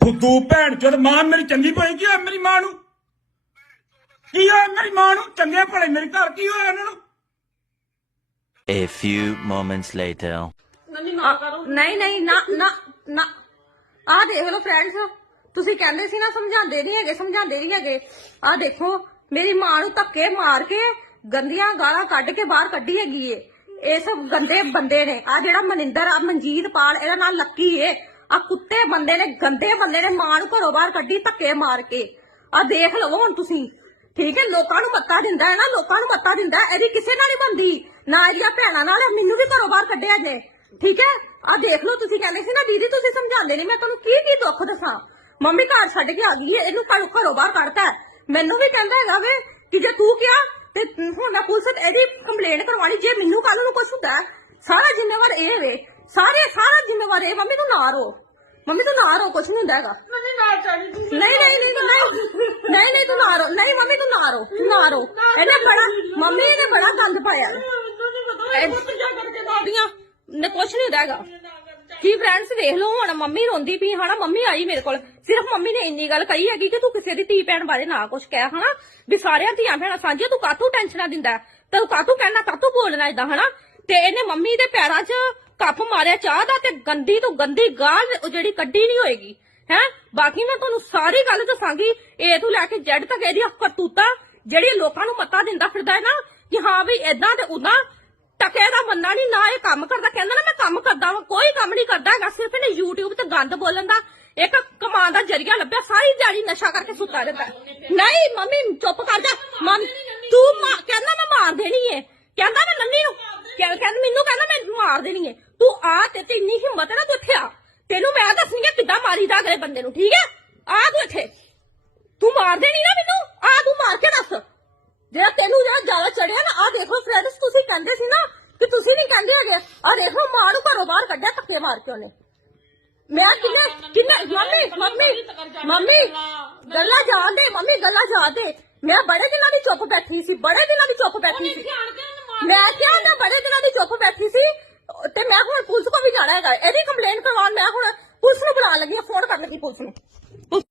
ਫੁੱਦੂ ਭੈਣ ਚੋਦ ਮਾਂ ਮੇਰੀ ਚੰਗੀ ਭਲੀ ਕੀ ਹੋਇਆ ਮੇਰੀ ਮਾਂ ਨੂੰ? ਕੀ ਹੋਇਆ ਮੇਰੀ ਮਾਂ ਨੂੰ? ਚੰਗੇ ਭਲੇ ਮੇਰੇ ਘਰ ਕੀ ਹੋਇਆ ਇਹਨਾਂ ਨੂੰ? A few moments later. ਨਹੀਂ ਨਹੀਂ ਨਾ ਨਾ ਨਾ। ਆਹ ਦੇਖ ਲਓ ਫਰੈਂਡਸ ਤੁਸੀਂ ਕਹਿੰਦੇ ਸੀ ਨਾ ਸਮਝਾਉਂਦੇ ਨਹੀਂ ਹੈਗੇ ਸਮਝਾਉਂਦੇ ਨਹੀਂ ਹੈਗੇ। ਆਹ ਦੇਖੋ ਮੇਰੀ ਮਾਂ ਨੂੰ ਧੱਕੇ ਮਾਰ ਕੇ ਗੰਦੀਆਂ ਗਾਲਾਂ ਕੱਢ ਕੇ ਬਾਹਰ ਕੱਢੀ ਹੈਗੀ ਏ। ਇਸ ਗੰਦੇ ਬੰਦੇ ਨੇ। ਆ ਜਿਹੜਾ ਮਨਿੰਦਰ ਆ ਮਨਜੀਤ ਪਾਲ ਇਹਦਾ ਨਾਲ ਲੱਕੀ ਏ। ਆ ਕੁੱਤੇ ਬੰਦੇ ਨੇ ਗੰਦੇ ਬੰਦੇ ਨੇ ਮਾਂ ਨੂੰ ਘਰੋਂ ਬਾਹਰ ਕੱਢੀ ਧੱਕੇ ਮਾਰ ਕੇ। ਆ ਦੇਖ ਲਵੋ ਹੁਣ ਤੁਸੀਂ। ਠੀਕ ਹੈ ਲੋਕਾਂ ਨੂੰ ਮੱਤਾ ਦਿੰਦਾ ਹੈ ਨਾ ਲੋਕਾਂ ਨੂੰ ਮੱਤਾ ਦਿੰਦਾ ਹੈ। ਇਹਦੀ ਕਿਸੇ ਨਾਲ ਨਹੀਂ ਬੰਦੀ ਨਾ ਇਹਦੀਆਂ ਭੈਣਾਂ ਨਾਲ ਮੈਨੂੰ ਵੀ ਘਰੋਂ ਬਾਹਰ ਕੱਢਿਆ ਜੇ। ਠੀਕ ਹੈ ਆ ਦੇਖ ਲਓ ਤੁਸੀਂ ਕਹਿੰਦੇ ਸੀ ਨਾ ਦੀਦੀ ਤੁਸੀਂ ਸਮਝਾਉਂਦੇ ਨਹੀਂ ਮੈਂ ਤੁਹਾਨੂੰ ਕੀ ਕੀ ਦੁੱਖ ਦੱਸਾਂ। ਮੰਮੀ ਘਰ ਛੱਡ ਕੇ ਆ ਗਈ ਹੈ ਇਹਨੂੰ ਘਰੋਂ ਘਰੋਂ ਬਾਹਰ ਕੱਢਤਾ ਹੈ। ਮੈਨੂੰ ਵੀ ਕਹਿੰਦਾ ਹੈਗਾ ਵੇ ਕਿ ਜੇ ਤੂੰ ਕਿਹਾ ਤੇ ਹੁਣ ਮੈਂ ਪੁਲਿਸ ਤੇ ਇਹਦੀ ਕੰਪਲੇਂਟ ਕਰਵਾਣੀ ਜੇ ਮੈਨੂੰ ਕੱਲ ਨੂੰ ਕੁਝ ਹੁੰਦਾ ਹੈ, ਸਾਰਾ ਜ਼ਿੰਮੇਵਾਰ ਇਹ ਵੇ। ਸਾਰੇ ਸਾਰਾ ਜ਼ਿੰਮੇਵਾਰ ਇਹ ਮੰਮੀ ਤੂੰ ਨਾ ਰੋ ਮੰਮੀ ਤੂੰ ਨਾ ਰੋ ਕੁਝ ਨਹੀਂ ਹੁੰਦਾ ਹੈਗਾ। ਮੰਮੀ ਨਾ ਚਾਹੀ ਤੁਸੀਂ ਨਹੀਂ ਨਹੀਂ ਨਹੀਂ ਨਹੀਂ ਨਹੀਂ। ਨਹੀਂ ਤੂੰ ਨਾ ਰੋ ਨਹੀਂ ਮੰਮੀ ਤੂੰ ਨਾ ਰੋ ਨਾ ਰੋ ਇਹਨੇ ਬੜਾ ਮੰਮੀ ਨੇ ਬੜਾ ਗੰਦ ਪਾਇਆ। ਮੈਨੂੰ ਨਹੀਂ ਪਤਾ ਇਹ ਪੁੱਤ ਜਾ ਕਰਕੇ ਨਾ ਕੁਛ ਨਹੀਂ ਹੁੰਦਾ ਹੈਗਾ। ਕੀ ਫਰੈਂਡਸ ਦੇਖ ਲਓ ਹੁਣ ਮੰਮੀ ਰੋਂਦੀ ਪਈ ਹਨਾ? ਮੰਮੀ ਆਈ ਮੇਰੇ ਕੋਲ। ਸਿਰਫ ਮੰਮੀ ਨੇ ਇੰਨੀ ਗੱਲ ਕਹੀ ਹੈਗੀ ਕਿ ਤੂੰ ਕਿਸੇ ਦੀ ਧੀ ਭੈਣ ਬਾਰੇ ਨਾ ਕੁਛ ਕਹਿ ਹਨਾ? ਵੀ ਸਾਰਿਆਂ ਧੀਆਂ ਭੈਣਾਂ ਸਾਂਝੀਆਂ ਤੂੰ ਕਾਹਤੋਂ ਟੈਨਸ਼ਨਾਂ ਦਿੰਦਾ? ਤੂੰ ਕਾਹਤੋਂ ਕਹਿਣਾ ਕਾਹਤੋਂ ਬੋਲਣਾ ਇਦਾਂ ਹਨਾ? ਤੇ ਇਹਨੇ ਮੰਮੀ ਦੇ ਪੈਰਾਂ 'ਚ ਕੱਪ ਮਾਰਿਆ ਚਾਹ ਦਾ ਤੇ ਗੰਦੀ ਤੋਂ ਗੰਦੀ ਗਾਲ ਉਹ ਜਿਹੜੀ ਕੱਢੀ ਨਹੀਂ ਹੋਏਗੀ। ਹੈ? ਬਾਕੀ ਮੈਂ ਤੁਹਾਨੂੰ ਸਾਰੀ ਗੱਲ ਦੱਸਾਂਗੀ। ਏ ਤੋਂ ਲੈ ਕੇ ਜੈਡ ਤੱਕ ਇਹਦੀਆਂ ਕਰਤੂਤਾਂ ਜਿਹੜੀ ਲੋਕਾਂ ਨੂੰ ਮੱਤਾ ਦਿੰਦਾ ਫਿਰਦਾ ਹੈ ਨਾ, ਕਿ ਹਾਂ ਵੀ ਇਦਾਂ ਤੇ ਉਦਾਂ ਟਕੇ ਦਾ ਬੰਦਾ ਨਹੀਂ, ਨਾ ਇਹ ਕੰਮ ਕਰਦਾ। ਕਹਿੰਦਾ ਨਾ ਮੈਂ ਕੰਮ ਕਰਦਾ ਵਾਂ, ਕੋਈ ਕੰਮ ਨਹੀਂ ਕਰਦਾ ਹੈਗਾ, ਸਿਰਫ ਇਹਨੇ YouTube ਤੇ ਗੰਦ ਬੋਲਣ ਦਾ ਇੱਕ ਕਮਾਉਣ ਦਾ ਜਰੀਆ ਲੱਭਿਆ, ਸਾਰੀ ਦਿਹਾੜੀ ਨਸ਼ਾ ਕਰਕੇ ਸੁੱਤਾ ਰਹਿੰਦਾ। ਨਹੀਂ, ਮੰਮੀ, ਚੁੱਪ ਕਰ ਜਾ। ਮੰਮ ਤੂੰ ਕਹਿੰਦਾ ਮੈਂ ਮਾਰ ਦੇਣੀ ਏ। ਕਹਿੰਦਾ ਮੈਂ ਨੰਨੀ ਨੂੰ। ਕਹਿੰਦਾ ਮੈਨੂੰ ਕਹਿੰਦਾ ਮਾਰ ਦੇਣੀ ਏ ਤੂੰ ਆ ਤੇ ਤੇ ਇੰਨੀ ਹਿੰਮਤ ਹੈ ਨਾ ਤੂੰ ਇੱਥੇ ਆ। ਤੈਨੂੰ ਮੈਂ ਦੱਸਣੀ ਆ ਕਿੱਦਾਂ ਮਾਰੀਦਾ ਅਗਲੇ ਬੰਦੇ ਨੂੰ ਠੀਕ ਹੈ? ਆ ਤੂੰ ਇੱਥੇ। ਤੂੰ ਮਾਰ ਦੇਣੀ ਨਾ ਮੈਨੂੰ। ਆ ਤੂੰ ਮਾਰ ਕੇ ਦੱਸ। ਜਿਹੜਾ ਤੈਨੂੰ ਜਿਹੜਾ ਜ਼ਿਆਦਾ ਚੜਿਆ ਨਾ ਆ ਦੇਖੋ ਫਰੈਂਡਸ ਤੁਸੀਂ ਕਹਿੰਦੇ ਸੀ ਨਾ ਕਿ ਤੁਸੀਂ ਨਹੀਂ ਕਹਿੰਦੇ ਹੈਗੇ। ਆ ਦੇਖੋ ਮਾਂ ਨੂੰ ਘਰੋਂ ਬਾਹਰ ਕੱਢਿਆ ਧੱਕੇ ਮਾਰ ਕੇ ਉਹਨੇ। ਮੈਂ ਕਿੰਨੇ ਕਿੰਨੇ ਮੰਮੀ ਮੰਮੀ ਮੰਮੀ ਗੱਲਾਂ ਜਾਣ ਦੇ ਮੰਮੀ ਗੱਲਾਂ ਜਾਣ ਦੇ। ਮੈਂ ਬੜੇ ਦਿਨਾਂ ਦੀ ਚੁੱਪ ਬੈਠੀ ਸੀ ਬੜੇ ਦਿਨਾਂ ਦੀ ਚੁੱਪ ਬੈਠੀ ਸੀ। ਮੈਂ ਕਿਹਾ ਮੈਂ ਬੜੇ ਦਿਨਾਂ ਦੀ ਚੁੱਪ ਬੈਠੀ ਸੀ ਤੇ ਮੈਂ ਹੁਣ ਪੁਲਿਸ ਕੋ ਵੀ ਜਾਣਾ ਹੈਗਾ ਇਹਦੀ ਕੰਪਲੇਂਟ ਕਰਵਾਉਣ ਮੈਂ ਹੁਣ ਪੁਲਿਸ ਨੂੰ ਬੁਲਾਉਣ ਲੱਗੀ ਹਾਂ, ਫੋਨ ਕਰਨ ਲੱਗੀ ਪੁਲਿਸ ਨੂੰ।